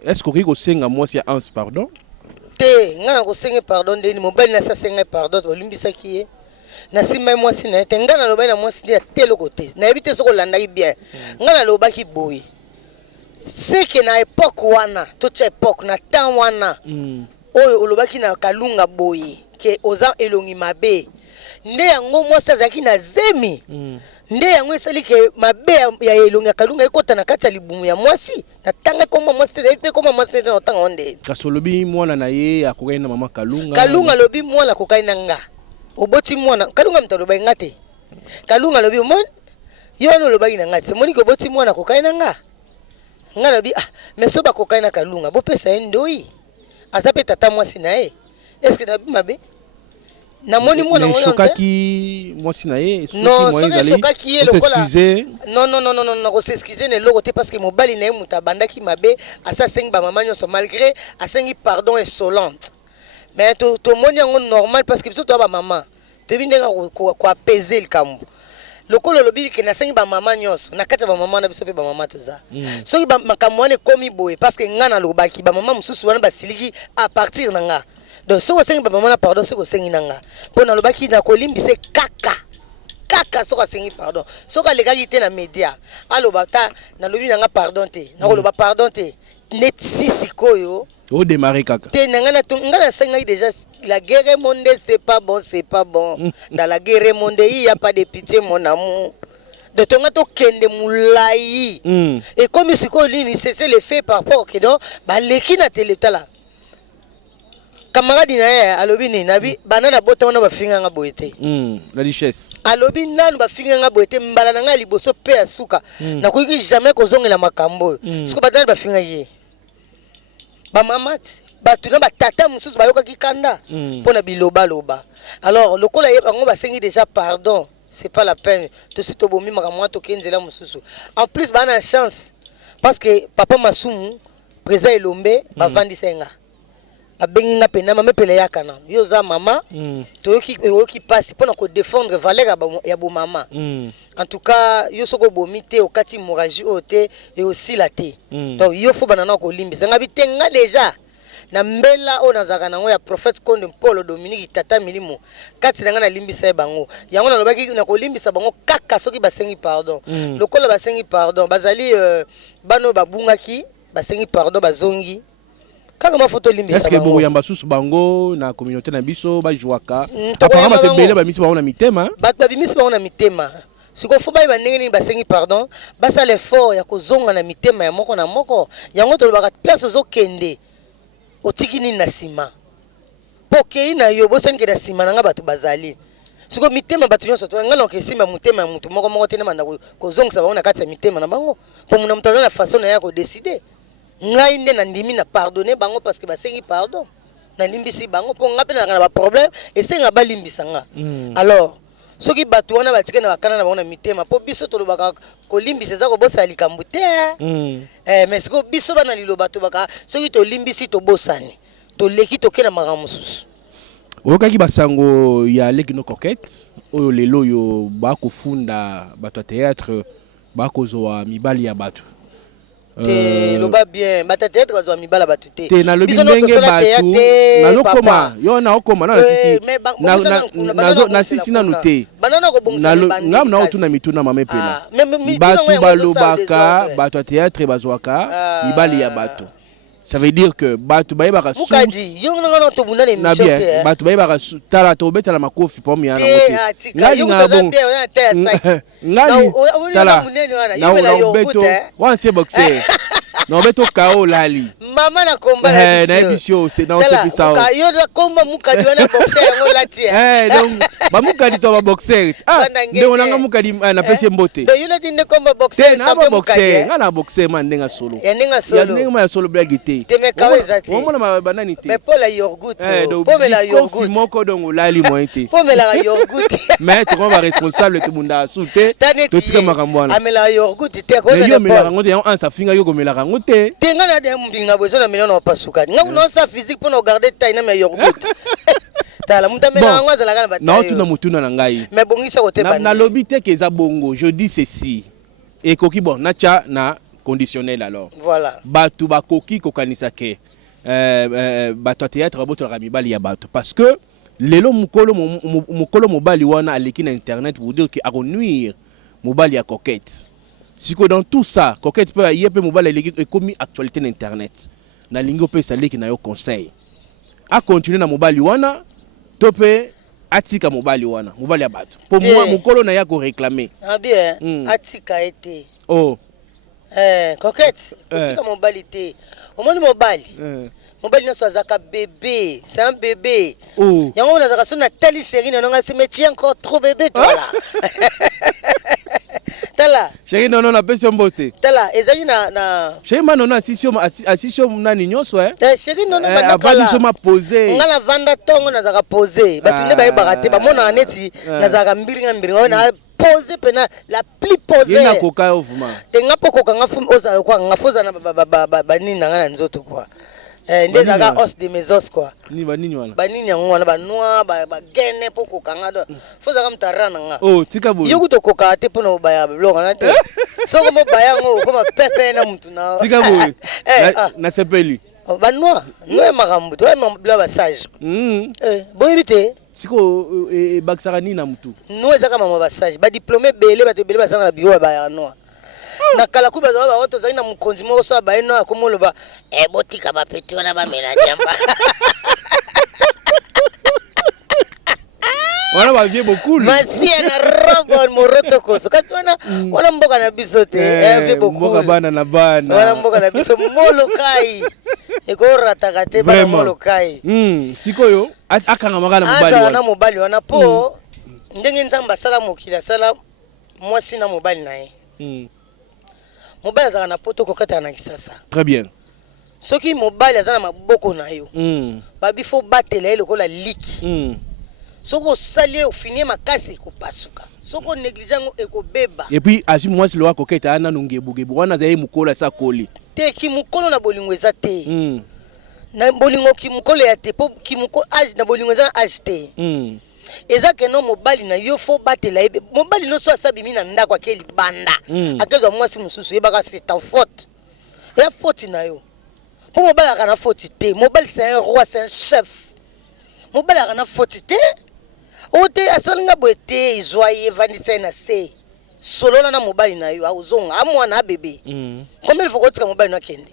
est-ce que ko senga mwasi ya 11 pardon te ngana ko senga pardon ndeni mobali na sa senga pardon to limbisa ki na simba mwasi na te ngana loba na mwasi ya telo côté na ebite soko landa bien ngana loba ki boy c'est que na époque wana to cha époque na temps wana oyo olobaki na kalunga boye ke oza elongi mabe nde yango mwasi azaki na zemi nde yango esali ke mabe ya elongi kalunga ekota na kati ya libumu ya mwasi na tanga koma mwasi pe koma mwasi na tanga onde kasolobi mwana na ye akokai na mama kalunga lobi mwana akokai na nga oboti mwana kalunga mtaloba ngate kalunga lobi mon yo no lobaki na ngati moni ko boti mwana ko kaina nga ngana bi mais so ba ko kaina kalunga bo pesa endoi azape tata mwasi na ye est-ce que na bi mabe na moni mwana ngoyo sokaki mwasi na ye non sokaki ye lokola excusez non ko s'excuser ne loko te parce que mobali na ye muta bandaki mabe asa sengi ba mama nyonso malgré asengi pardon insolente mais to moni ngo normal parce que biso to ba mama te bindenga ko apaiser le kambo lokolo lobili ke na sengi ba mama nyonso na kati ba mama na biso pe ba mama toza soki ba makambo wana komi boye parce que ngana lobaki ba mama mususu wana basiliki à partir na nga donc soko sengi ba mama na pardon soko sengi na nga pona lobaki na kolimbise kaka soko sengi pardon soko lekaki te na media aloba ta na lobi na nga pardon te na koloba pardon te net sikoyo au démarrer kaka te ngana sengai déjà la guerre mondiale c'est pas bon dans la guerre mondiale il y a pas de pitié mon amour de tonga to kende moulayi et comme siko lini c'est le fait par rapport que donc ba leki na teletala camarade na ye alobi ni nabi banana bota wana bafinga nga boyete la richesse alobi nanu bafinga nga boyete mbala na nga liboso pe asuka na koiki jamais kozongela makambo siko banana bafinga ye ba mamati batu na batata mususu bayokaki kanda pona biloba loba alors lokola ye bango basengi déjà pardon c'est pas la peine to sito bomi makamwa to kenzela mususu en plus bana chance parce que papa Masumu président Elombe bavandi senga abengi nga pena mama pele yakana yo za mama toyoki passe pona ko défendre valeur ya bo mama en tout cas yo soko bomi te okati moraji ote et aussi la te donc yo fo banana ko limbisa nga bitenga déjà na mbela o nazaka nango ya prophète Konde Paul Dominique tata milimo kati nanga na limbisa bango yango na lobaki na ko limbisa bango kaka soki basengi pardon lokola basengi pardon bazali bano babungaki basengi pardon bazongi kaka mafoto limbisa est-ce que bo yamba susu bango na communauté na biso ba jouaka apparemment batebele ba misi bango na mitema ba bimisi bango na mitema siko fo ba ndenge ni basengi pardon basa l'effort ya kozonga na mitema ya moko na moko yango to lobaka place ozokende otiki nini na sima pokei na yo bosani ke na sima nanga bato bazali siko mitema bato nyonso to ngala okesima mutema ya mutu moko te na manda kozongisa bango na kati ya mitema na bango po muna mutaza na façon na ya ko décider ngai nde na ndimi na pardonner bango parce que basengi pardon na limbisi bango po ngape na ba problème et senga ba limbisa nga alors soki bato wana batike na bakana na bango na mitema po biso to lobaka ko limbisa za ko bosa likambu te mais siko biso bana liloba to baka soki to limbisi to bosani to leki to kena makambo mususu okaki basango ya Legino Coquette oyo lelo yo ba kufunda bato théâtre ba kozoa mibali ya bato te loba bien bata théâtre bazwa mibala bato te na lobi ndenge bato na lokoma yo na okoma na sisi na sisi na noté banana ko bongisa ngam na otuna mituna mame pela bato balobaka bato théâtre bazwaka mibali ya bato. Ça veut dire que bato bayebaka sous mukadi yo ngana to bunda ne mission te bato bayebaka tala to betala makofi pa miana ngote ngali ngabo ngali tala na beto wan se boxer na beto kao lali mama na komba la na ebisio c'est na c'est ça yo na komba mukadi wana boxer ngo lati donc ba mukadi to ba boxer nde onanga mukadi na pese mbote do yo lati ne komba boxer na boxer ngana boxer man ndenga solo ya ndenga solo ya ndenga ma solo blagite teme kawezati omona banani te mais Paul a yogurt Paul la yogurt moko donc lali moite Paul la yogurt mais tu va responsable tout monde souté tout ce que makambo wana amela yogurt te ko na mela ngote en sa finga yo komela ngote tenga na de mbinga bozo na million na pasuka nga no sa physique pour no garder taille na me yogurt tala mutamela ngwa zala kana bataille na otuna mutuna na ngai mais bongisa ko te bana na lobby te ke za bongo je dis ceci et koki bon na cha na conditionnel alors voilà batu bakoki kokanisa ke bato théâtre bato mibali ya bato parce que lelo mukolo mobali wana aleki na internet pour dire que a nuire mobali ya Coquette siko dans tout ça Coquette peut y pe mobali aleki et comme actualité na internet na lingo pe saleki na yo conseil a continuer na mobali wana topé atika mobali wana mobali ya bato pour moi mukolo na ya ko réclamer ah bien atika été oh Coquette atika mobali te omoni mobali mobali nyonso azaka bébé c'est un bébé yango on azaka so na tali chérie na nanga se métier encore trop bébé toi là Tala. Chérie nono na pesi mbote. Tala, ezali na Chérie nono asisio nani nyonso Chérie nono avandi so ma poser. Ngala vanda tongo na zaka poser. Batunde ba barate ba mona aneti na zaka mbiringa na poser pena la plus poser. Yena koka ovuma. Te ngapo koka ngafu ozala kwa ngafoza na banini na ngana nzoto kwa. Nde zaka os de mesos quoi. Ni banini wana. Banini yango wana banwa ba gene po koka ngado. Foza kam tarana nga. Oh, tika bo. Yoku to koka te pona obaya bloga na te. Soko mo baya ngo koma pepe na mtu na. Tika bo. Na sepeli. Banwa, no makambo, to ma ba sage. Boyibite. Siko baksara ni na mtu. No ezaka mama ba sage, ba diplômé belé ba te belé ba sanga na biro ba ya no. Na kala kuba za ba oto zaina mukonzi mo so ba eno akomoloba botika ba peti wana ba mela jamba. Wana ba vie beaucoup. Masia na robo moroto koso. Kasi wana mboka na biso te. Vie beaucoup. Mboka bana na bana. Wana mboka na biso molo kai. Eko rataka te ba molo kai. Sikoyo akanga makana mobali wana. Na mobali wana po ndenge nzamba sala mokila sala mwasi na mobali na ye. Mobali azaka na poto kokata na kisasa. Très bien. Soki mobali azana maboko na yo. Babi fo batela lokola liki. Soko sali au finir makasi ekopasuka. Soko négligeant ekobeba. Et puis asi mwasi lo koketa ana nungebugebu wana zaye mukola sa koli. Te ki mukolo na bolingo eza te. Na bolingo ki mukolo ya te po ki mukolo age na bolingo eza age te. Eza ke no mobali na yo fo batela ebe. Mobali no so asabimi na ndako akeli banda. Akezo mwasi mususu yebaka c'est en faute. Ya faute na yo. Po mobali akana faute te. Mobali c'est un roi, c'est un chef. Mobali akana faute te. Ote asolinga boete izwaye vanisa na se. Solo na mobali na yo auzonga amwana bebe. Combien il faut que tu mobali na kende.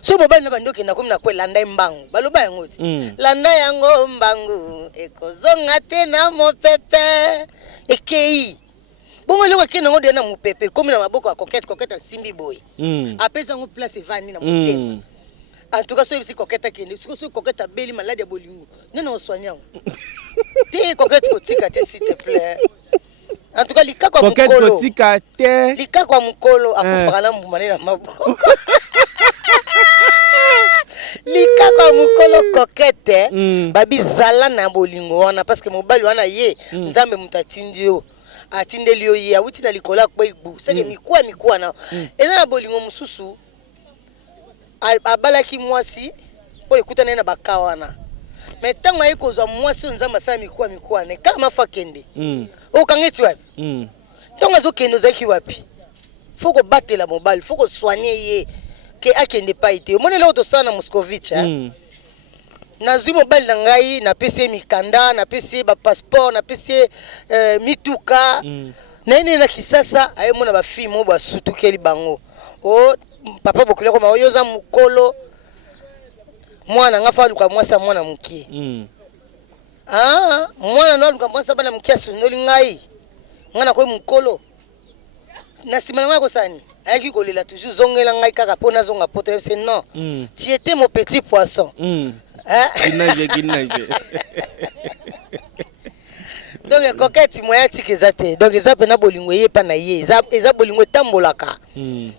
So mobali na bando kenda komi na kwe landa mbangu. Baloba yango ti. Landa yango mbangu ekozonga te na mopepe. Ekei. Bongo leko kenda ngo de na mopepe komi na maboko ya coquette simbi boy. Apesa ngo place vani na motema. En tout cas, si vous coquette qui si vous coquette belle malade de bolingo, non soignant. T'es coquette kotika s'il te plaît. En tout cas, lika kwa mukolo. Coquette kotika te. Lika kwa mukolo akufaka na mbumane na maboko. Lika kwa mukolo coquette babi zala na bolingo wana parce que mobali wana ye nzambe mutatindi yo. Atindeli yo ye awuti na likola kwa igbu. Seke mikwa na. Ena na bolingo mususu abalaki mwasi po ekutana na bakawana mais tango ayikozwa mwasi nzamba sa mikwa ne kama fakende okangeti wapi tango azokende ozaki wapi faut ko batela mobile faut ko soigner ye ke akende pa ite omone leo to sana Moscovitch na zwi mobile na ngai na pese mikanda na pese ba passeport na pese mituka nene na kisasa ayemona ba fille mo ba sutukeli bango o papa bokile ko mayoza mukolo mwana ngafa luka mwasa mwana mukie mwana no luka mwasa bana mukie sunoli ngai ngana ko mukolo na simana ngako sani ayaki kolela toujours zongela ngai kaka pona zonga potre c'est non tu étais mon petit poisson Ginage donc coquette moya tikizate donc eza pena bolingo ye pa na ye eza bolingo tambolaka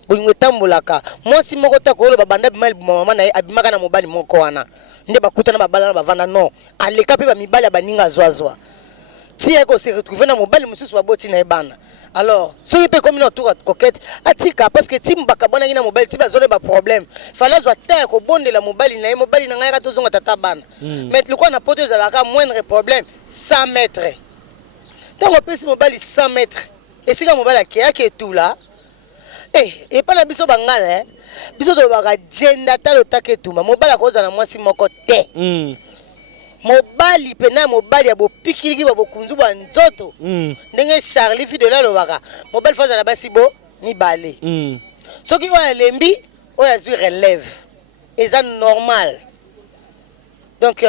bolingo tambolaka mwasi moko ta ko ba banda bimali mama na ye abimaka na mobali moko wana nde bakutana babala na bavanda non aleka pe ba mibali baninga zwazwa tie ko se retrouver na mobali mususu baboti na ebana alors so yepe comme na tour coquette atika parce que tim bakabona ngina mobali tiba zone ba problème fallait zo ta ko bondela mobali na ye mobali na ngai ka tozonga tata bana mais le quoi na poto ezalaka moindre problème 100 mètres. Tant on peut si mobile 100 mètres et si la mobile qui a tout là et pas la biso bangala biso to baka jenda talo take tout mobile a cause na mwasi moko te mobile pena mobile ya bo pikiliki ba bokunzu ba nzoto ndenge Charlie fi de la lobaka mobile faza na basi bo ni balé soki o lembi o ya zui relève et ça normal donc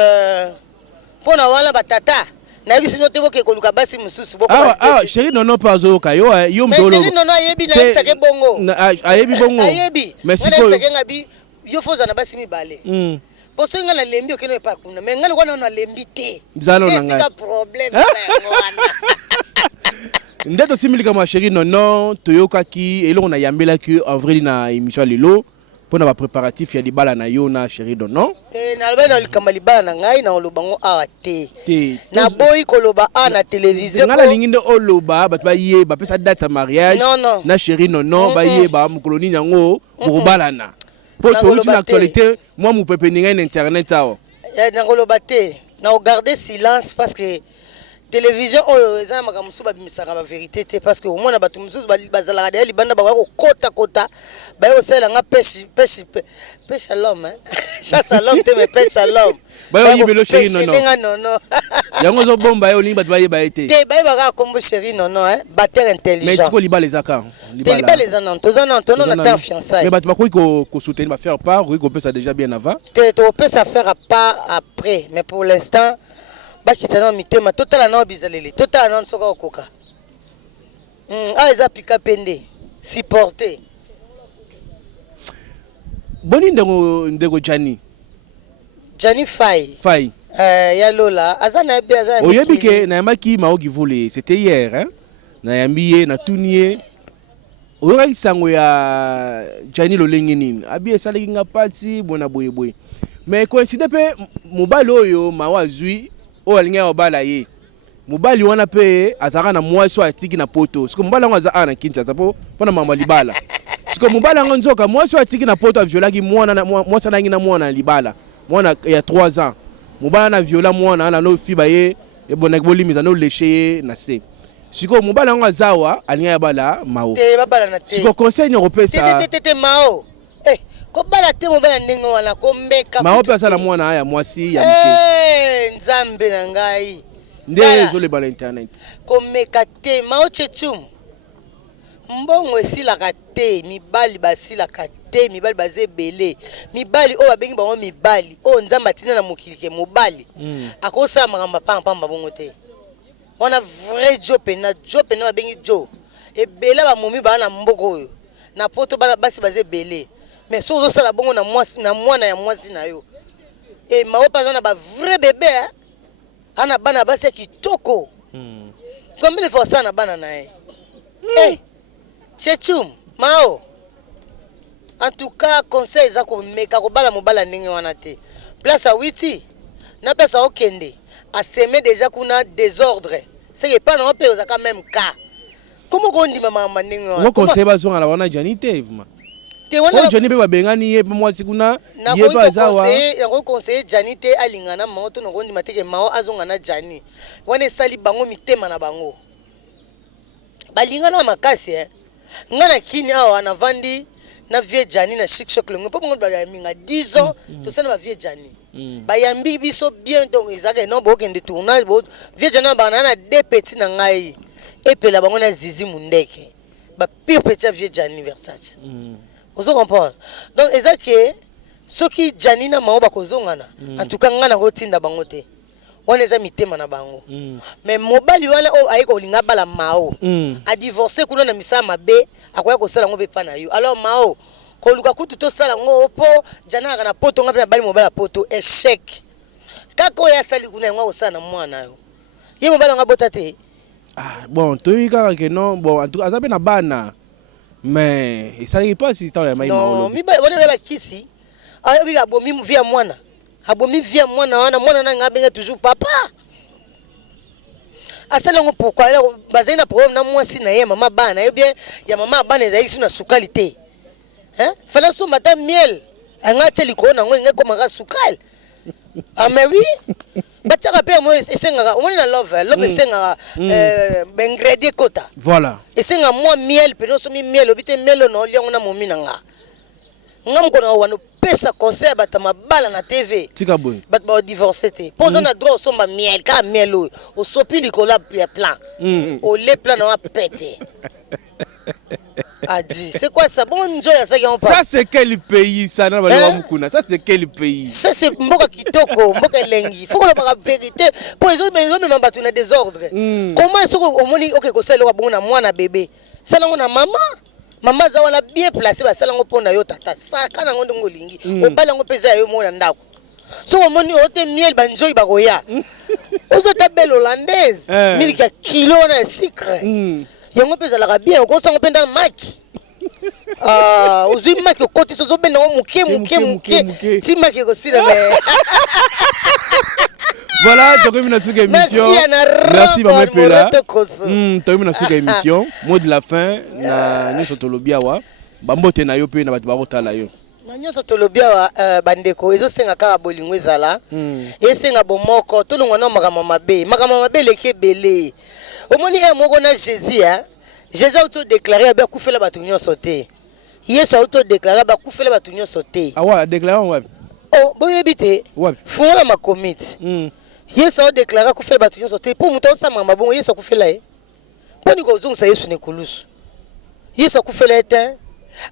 pour na wala batata na biso no tebo ke koluka basi mususu boko chérie nono pas zo kayo yo mbolo mais chérie nono ayebi na bisake bongo ayebi bongo ayebi mais siko bisake ngabi yo foza na basi mibale poso ngala lembi okeno pa kuna mais ngala kwana na lembi te zalo na ngai problème wana Ndeto similika ma chérie nono toyoka ki eloko na yambela ki en vrai na émission lelo pour na préparatif ya libala na yo na chérie nono. Na loba na likamba libala na ngai na olobango ate. Na boyi koloba na télévision. Ngala linginde oloba bat ba ye ba pesa date sa mariage na chérie nono ba ye ba mukoloni nyango pour balana. Pour to une actualité moi mu pepe ninga na internet awo. Na koloba te na garder silence parce que télévision oyo eza makambo so babimisaka ba vérité te parce que au moins na bato mususu bazalaka de libanda ba ko kota ba yo sala nga pêche à l'homme chasse à l'homme te me pêche à l'homme ba yo yibelo chérie nono yango zo bomba yo lingi bato ba yeba ete te ba yeba ka kombo chérie nono batteur intelligent mais tiko libala ezaka libala ezana tozana tono na ta fiançailles mais bato bakoi ko soutenir ba faire part ko pesa déjà bien avant te to pesa faire à part après mais pour l'instant bakisana mitema totala na bizaleli totala na soka okoka eza pika pende supporter boni ndego Jani Fai ya Lola azana bien azana oyebike na yamaki maoki volé c'était hier hein na yambiye na tunie oyokaki sango ya Jani lolenge nini abi esalaki nga pati bona boyeboye mais coïncide pe mobali oyo mawa zui o alinga obala ye mobali wana pe azaka na mwasi atiki na poto siko mobali ngo aza na Kinshasa pona mama libala siko mobali ngo nzoka mwasi atiki na poto aviolaki mwana mwasi nangi na mwana libala mwana ya 3 ans mobali na viola mwana na no fiba ye ebona bolimiza no lécher na se siko mobali ngo azawa alinga ya bala mao te babala na te siko conseil européen te mao ko bala te mobala ndenge wana ko mbeka mao pe asala mwana ya mwasi ya mike nzambe na ngai nde zole bala internet ko meka te mao chechum mbongo esilaka te mibali basilaka te mibali bazebele mibali oyo babengi bango mibali oyo nzambe atina na mokili mobali akosala makambo pamba bongo te wana vrai jo pena babengi jo ebele bamomi bana na mboko oyo na poto basi bazebele mais so ozosala bongo na mwana ya mwasi na yo mao pa na ba vrai bébé ana bana basi kitoko combien de fois ça na bana na ye chechum mao en tout cas conseil za ko meka ko bala mobala ndenge wana te place à 8 na place okende a semer déjà kuna désordre c'est pas non pe za quand même cas comment on dit mama ndenge wana ko conseil bazonga la wana Jani tevma te wana Jani pe babengani ye mwasi kuna ye ba zawa na ko conseiller Jani te alingana mao to ngondi mateke mao azonga na Jani wana sali bango mitema na bango balingana makasi ngana kini awa na vandi na vie Jani na chic choc lengo po ngo ba minga 10 ans to sana ba vie Jani ba yambi biso bien donc ezaka no bo kende tournage bo vie Jani ba na deux petits na ngai epela bango na zizi mundeke ba pire petit vie Jani Versace vous comprenez donc ezaka soki Jani na mao ba kozongana en tout cas ngana ko tinda bango te wana eza mitema na bango mais mobali wana o ayiko olinga bala mao a divorcer kuna na misala mabe akoya kosala ngo bepa na yo alors mao koluka kutu to sala ngo po jana kana poto ngapi na bali mobala poto échec kako ya sali kuna ngo osala na mwana yo ye mobala ngabota te bon toi kaka que non bon en tout cas azabe na bana mais ça n'est pas si tant la mai mao non mi ba wana ba kisi ayo bi abo mi via mwana abomi via mwana na ngabenga toujours papa asala ngo pourquoi bazena problème na mwasi na ye mama bana yo bien ya mama bana ezali suna sukali te hein fala so madame miel anga teli ko na ngo ngeko maka sukali mais oui bataka pe mo esenga on na love esenga ingrédient kota voilà esenga moi miel pe no so mi miel obite miel no liango na momi na nga ngam ko na wano pesa conseil bata mabala na TV tika boy bat ba divorcer te pozo na droit somba miel ka miel o sopi likola plan o le plan na pété a dit c'est quoi ça bon enjoy ça qui on parle ça c'est quel pays ça na bala mukuna ça c'est quel pays ça c'est mboka kitoko mboka lengi faut que la vérité pour les autres mais même batu na désordre comment est-ce que au moni OK ko sala ko bona mwana bébé sala ngona mama za wana bien placé ba sala ngo pona yo tata saka na ngondo ngolingi o bala ngo pesa yo mona ndako so o moni o te miel banjoy ba koya o zo ta belle hollandaise milika kilo na sucre yango pe ezalaka bien okosanga mpe ndana maki ozwi maki okotisa ozobenda ngo moke ti maki ekosila me Voilà, tu as une autre émission. Merci, Maman Pela. Tu as une autre émission. Mot de la fin, nous sommes au Lobiawa. Bambote na yo pe na batu babota la yo. Nyonso tolobiawa bandeko ezosenga kaka bolingo ezala. Esenga bomoko tolongwa na makambo mabe leki ebele. Omoni moko na Jésus Jésus auto déclarer ba kufela batu nyonso te. Yesu auto déclarer ba kufela batu nyonso te. Awa déclarer wapi? Oh, boyebite. Wapi? Fungola makomiti. Yesu a déclaré que fait battre sur pour monter ensemble ma bon Yesu a fait là. Poni ko zongisa Yesu ne kulusu. Yesu a fait là était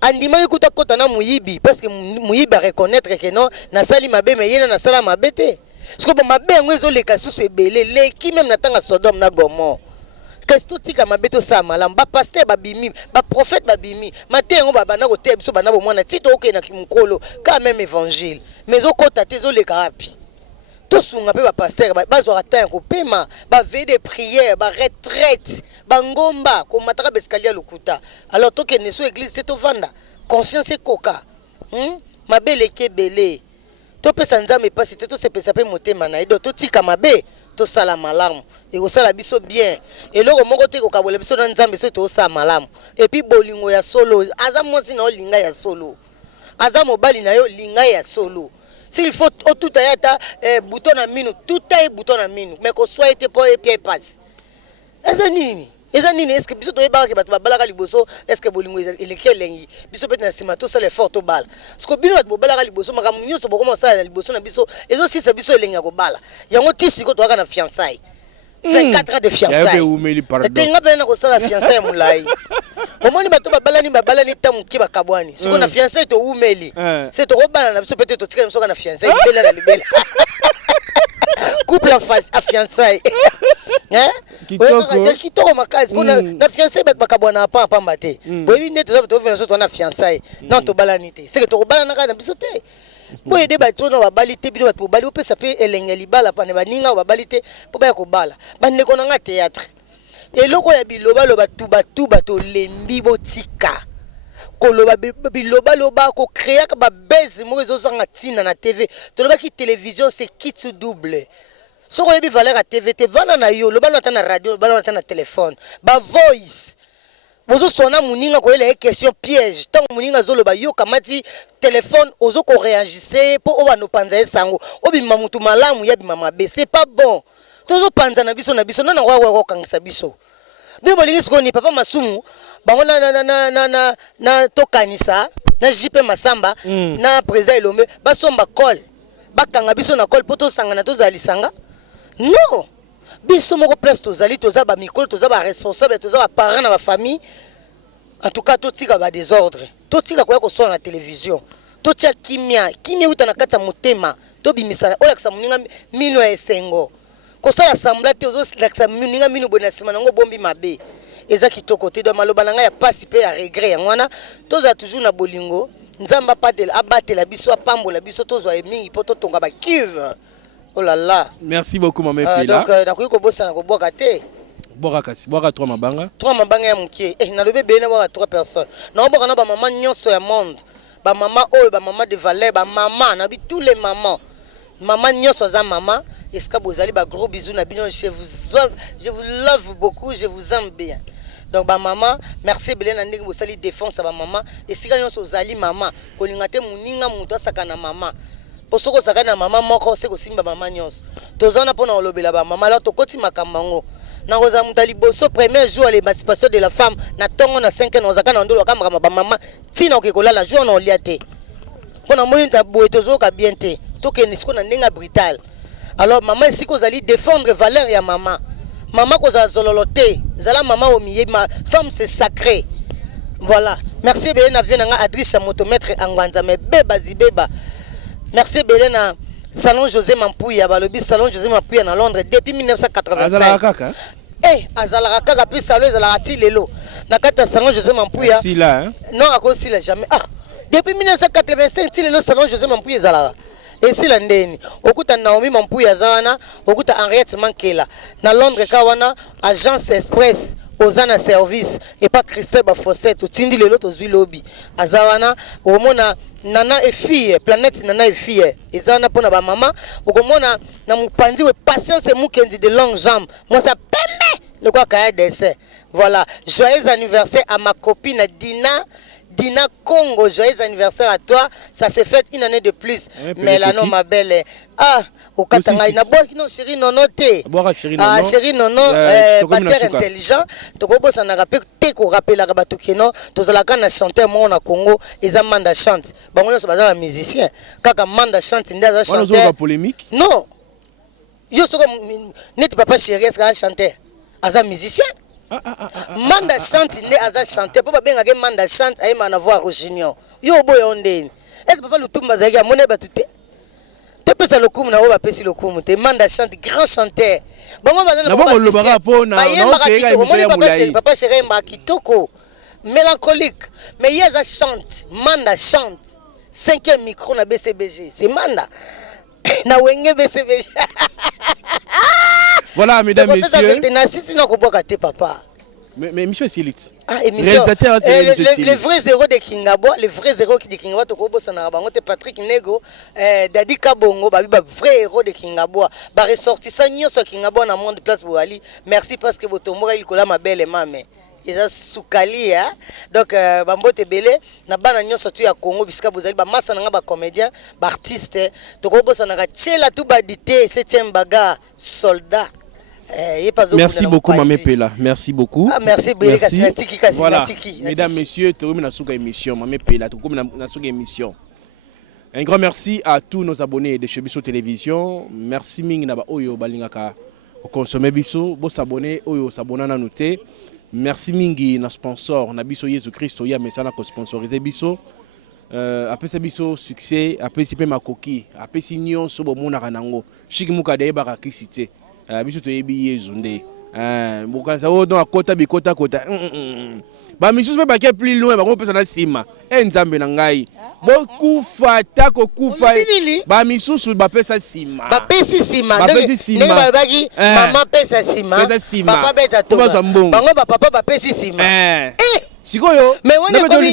andima ikuta kota na muyibi parce que muyibi reconnaître que non na sali mabe mais yena na sala mabe te. Parce que mabe ngo zo le kasu ebele le ki même na tanga Sodome na Gomorrhe. Qu'est-ce que tu tika mabe to sa malam ba pasteur ba bimi ba prophète ba bimi matin ngo baba na ko te biso bana bo mwana tito oke na kimukolo quand même évangile mais okota te zo le karapi. Tous on appelle pasteur bazwa atteint ko pema ba veille de prière ba retraite ba ngomba ko mataka bescalia lokuta alors to ke neso église c'est to vanda conscience koka mabele kebele to pesa nzambe pasi te to se pesa pe motema na edo to tika mabe to sala malamu e ko sala biso bien et loko moko te ko kabola biso na nzambe so to sala malamu et puis bolingo ya solo aza mosi na linga ya solo aza mobali na yo linga ya solo. S'il faut tout ayata bouton à minu, tout est bouton à minu, mais qu'on soit été pour et puis passe. Ezanini, est-ce que biso to eba ke batu balaka liboso, est-ce que bolingo elekelengi, biso peut na sima to ça les fortes balles. Parce que bino batu balaka liboso makamu nyonso boko ça liboso na biso, ezo si ça biso elenga ko bala. Yango tisi ko to aka na fiançailles. 24 ans de fiançailles. Tenga bena ko sala fiançailles mulai. Omoni bato babalani tamu ki bakabwani. Siko na fiançailles to umeli. C'est to robala na biso peut-être to tika biso na fiançailles bela na libela. Couple en face à fiançailles. Hein? Kitoko makazi pona na fiançailles bakabwana pa mbate. Boyi nete to vena so to na fiançailles. Non to balani te. C'est que to robala na biso te. Boye de bato na babalite bino bato bali opesa pe elenge libala pa ne baninga babalite po ba ko bala bande ko na théâtre eloko ya biloba loba tu bato lembi botika ko loba biloba loba ko créer ka ba base mo zo sanga tina na TV to loba ki télévision c'est kit double so ko yebi valeur à TV te vana na yo loba na radio loba na téléphone ba voice bozo sona muninga ko ele question piège tant muninga zoloba yo kamati téléphone ozo ko réagissé pour o bano panza esango obima mutu malamu ya bima mabe c'est pas bon tozo panza na biso na wa kangisa biso bino bolingi sikoni papa masumu bango na tokanisa na JP Masamba na président Elombe basomba col bakanga biso na col poto sanga na tozalisanga non biso moko place tozali toza ba mikolo toza ba responsable toza ba parents na ba famille en tout cas totika ba désordre totika ko sona na télévision totia kimia uta na kata motema tobimisa oya ksa muninga mino ya esengo ko sala assemblée te ozo laksa muninga mino bona sima nango bombi mabe eza kitoko te do maloba nanga ya pasi pe ya regret ya ngwana toza toujours na bolingo nzamba patela abatela biso apambola biso tozwa mingi poto tonga ba cuve. Oh là là. Merci beaucoup Maman Pela. Donc nakoki ko bossa na ko boka te. Boka kasi, boka 3 mabanga. 3 mabanga ya mukie. Na lobe bena boka 3 personnes. Na boka na ba maman nyonso ya monde. Ba maman oyo ba maman de valeur, ba maman na bi tous les mamans. Maman nyonso za maman, eska bozali ba gros bisous na bino je vous love beaucoup, je vous aime bien. Donc ba maman, merci belen na ndenge bosali défense ba maman, esika nyonso zali maman, kolinga te muninga muto saka na maman. Posoko saka na maman moko se ko simba maman nyonso. Tozona pona olobela ba maman la to koti makambango. Na koza mutali boso premier jour l'émancipation de la femme na tongo na 5 ans ozaka na ndolo ka ba maman tina okekola la jour na oliate. Pona moni ta boye tozo ka bien te. To ke nisiko na ndenga brutal. Alors maman siko zali défendre valeur ya maman. Maman koza zololote, zala maman au milieu ma femme c'est sacré. Voilà. Merci Belena Vienanga Adricha motomètre Angwanza mais beba zibeba. Merci Belena Salon José Mampouya balobi Salon José Mampouya na Londres depuis 1985. Azala kaka. Azala kaka puis salon azala ti lelo. Na kata Salon José Mampouya. Si là hein. Non à cause si là jamais. Depuis 1985 ti lelo Salon José Mampouya azala. Et si la ndeni okuta Naomi Mampouya zana okuta Henriette Mankela na Londres kawana agence express ozana service et pas Christelle ba Fossette otindi lelo tozwi lobby azawana omona nana et fille planète nana et fille ezana pona ba mama okomona na mupandi we patience mukendi de longue jambe moi ça pembe le quoi kaya dessert voilà joyeux anniversaire à ma copine Dina Congo, joyeux anniversaire à toi. Ça se fête une année de plus. Mais là non ma belle. Au Katanga, il y a non chérie non noté. Ah chérie non batteur intelligent. Tokobo ça n'a rappelé te rappelle la rabatu keno. Tozalaka na chanteur moi na Congo, ils amanda chante. Bango so baza musicien. Kaka manda chante ndaza chanteur. Polémique. Non. Yo soko net papa chérie est chanteur. Aza musicien. Manda chante ne aza chanter po babenga ke manda chante ay mana voir junior yo boyo ndeni est papa lutumba zaki amone batute te pesa lokumu na o ba pesi lokumu te manda chante grand chanteur bango bazana na bango lobaka pona na papa chéri mba kitoko mélancolique mais yeza chante manda chante 5e micro na BCBG c'est manda na wenge BCBG. Voilà, mesdames, messieurs. Papa. Mais monsieur Silix. Ah, émission. Les vrais zéros de Kingabois, les vrais zéros de Kingabois, Patrick Nego, Dadi Kabongo, vrai héros de Kingabois. Ressortissant sur Kingabois dans le monde de place Boali. Merci parce que votre mot est ma belle maman. Ils ont soukali hein donc bambote belé na bana nyonso tu ya Congo bisika bozali ba massa nga ba comédien ba artiste to ko bosa na chela tu ba dité 7e baga soldat. Merci beaucoup Mamé Pela, merci beaucoup. Ah merci voilà. Mesdames messieurs, tu na souka émission Mamé Pela, tu na souka émission. Un grand merci à tous nos abonnés de Chebiso Télévision. Merci mingi na ba oyo balingaka consommer biso, bo s'abonner oyo s'abonner na noter. Merci mingi na sponsor na biso Yesu Christo ya mesana ko sponsoriser biso apesa biso succès apesi pe makoki apesi nyonso bomona kanango shiki muka de ba kisite biso to yebi Yesu nde bokanza o don akota bikota kota ba misusu pe ba ke plus loin ba ko pesa na sima nzambe na ngai bokufa tako kufa ba misusu ba pesa sima ba pesi sima ne ba bagi mama pesa sima papa beta to bango ba papa ba pesi sima sikoyo mais on est comme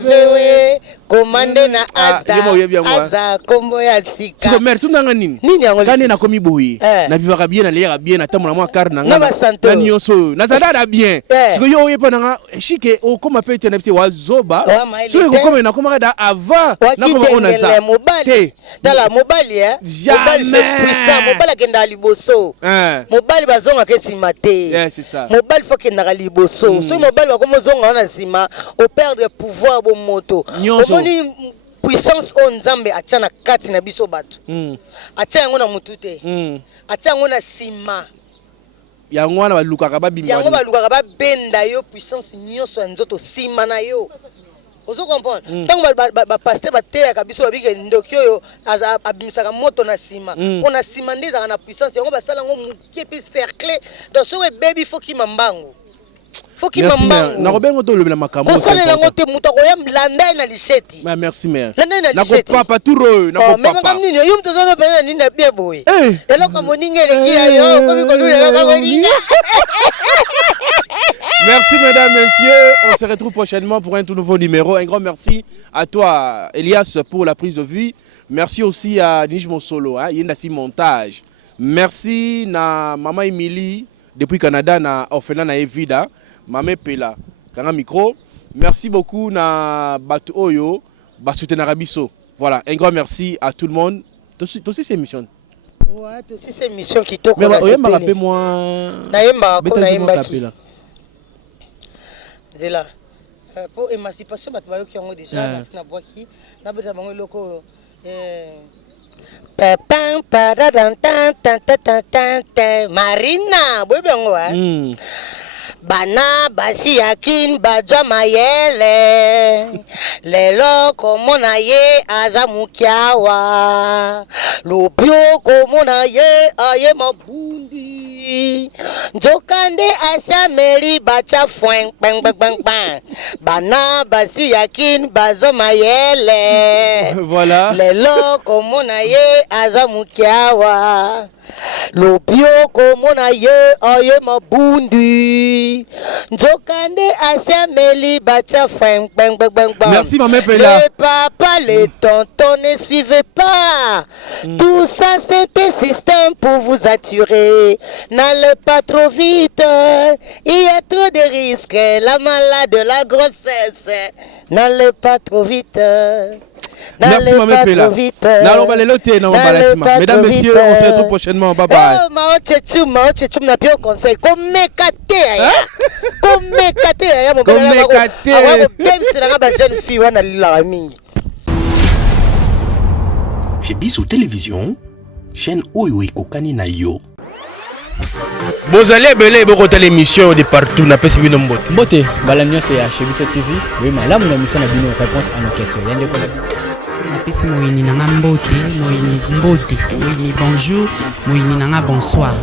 vewe commande na Azda kombo ya sika siko mer tunanga nini kani na komi boyi na vivaka bien na lera bien na tamona mwa carte na ngana na nyonso na zada bien siko yo yepa na shike o koma pete na pete wazoba siko ko koma na koma da avant na koma ona za mobali tala mobali mobali c'est puissant mobali kenda liboso mobali bazonga ke simate c'est ça mobali faut que na liboso so mobali ba komo zonga na sima au perdre pouvoir bo moto omoni puissance on nzambe atia na kati na biso bato atia yango na mutu te atia yango na sima yango wana balukaka babimba yango balukaka babenda yo puissance nyonso ya nzoto sima na yo ozo comprendre tango ba pasteur ba teyaka biso babike ndoki oyo abimisaka moto na sima ona sima ndeza na puissance yango basala ngo mukie pe cercle donc so baby faut ki mambango faut ki mambango na robengo to lobela makambo ko sala ngo te muto ko yam landa na lisheti merci mère na ko papa turo na ko papa même nini yo mto zona pena nini na bien boy elo ko moningele ki ayo ko bi ko lula ka moninga. Merci mesdames, messieurs, on se retrouve prochainement pour un tout nouveau numéro. Un grand merci à toi Elias pour la prise de vue. Merci aussi à Nij Mosolo, Yendasi Montage. Merci na Maman Emily depuis Canada na orphelinat na Evida, Mamé Pela, Kanga micro. Merci beaucoup na Batu Oyo, Basoutenara Biso. Voilà, un grand merci à tout le monde. Toi aussi c'est émission. Ouais, toi aussi c'est émission qui toque. Mais rappelle-moi. Naïmba qui. Zela pour émancipation bato bayoki yango déjà nasi na bwaki na beta bango eloko pam Marina boyebi yango bana basi yakin bajwa mayele lelo komona ye aza mukiawa lopio komona ye aye mabundi Njokande asameli bacha fwen bang bang bang bang. Bana basi yakin bazo mayele. Voilà. Lelo komona ye azamukiawa. Lopio komona ye oye mabundi. Njokande asameli bacha fwen bang bang bang bang. Merci maman Pella. Les papas, les tontons ne suivez pas. Tout ça c'est un système pour vous attirer. N'allez pas trop vite. Il y a trop de risques. La malade, la grossesse. N'allez pas trop vite. Merci maman Pella. Mesdames, messieurs, on se retrouve prochainement. Bye bye. Mao Tchetoum n'a plus au conseil. Comme mécaté. Comme mécaté. Comme mécaté. C'est la jeune fille. On a la mingi. Chez Bissou Télévision, chaîne Oyo Kokani na yo. Bozali belé bokota l'émission de partout na pesi bino mbote. Mbote, balamio c'est chez Bissou TV. Oui, malamu na émission na bino réponse à nos questions. Yande ko na bino. Na pesi moyini nanga mbote, moyini bonjour, moyini nanga bonsoir.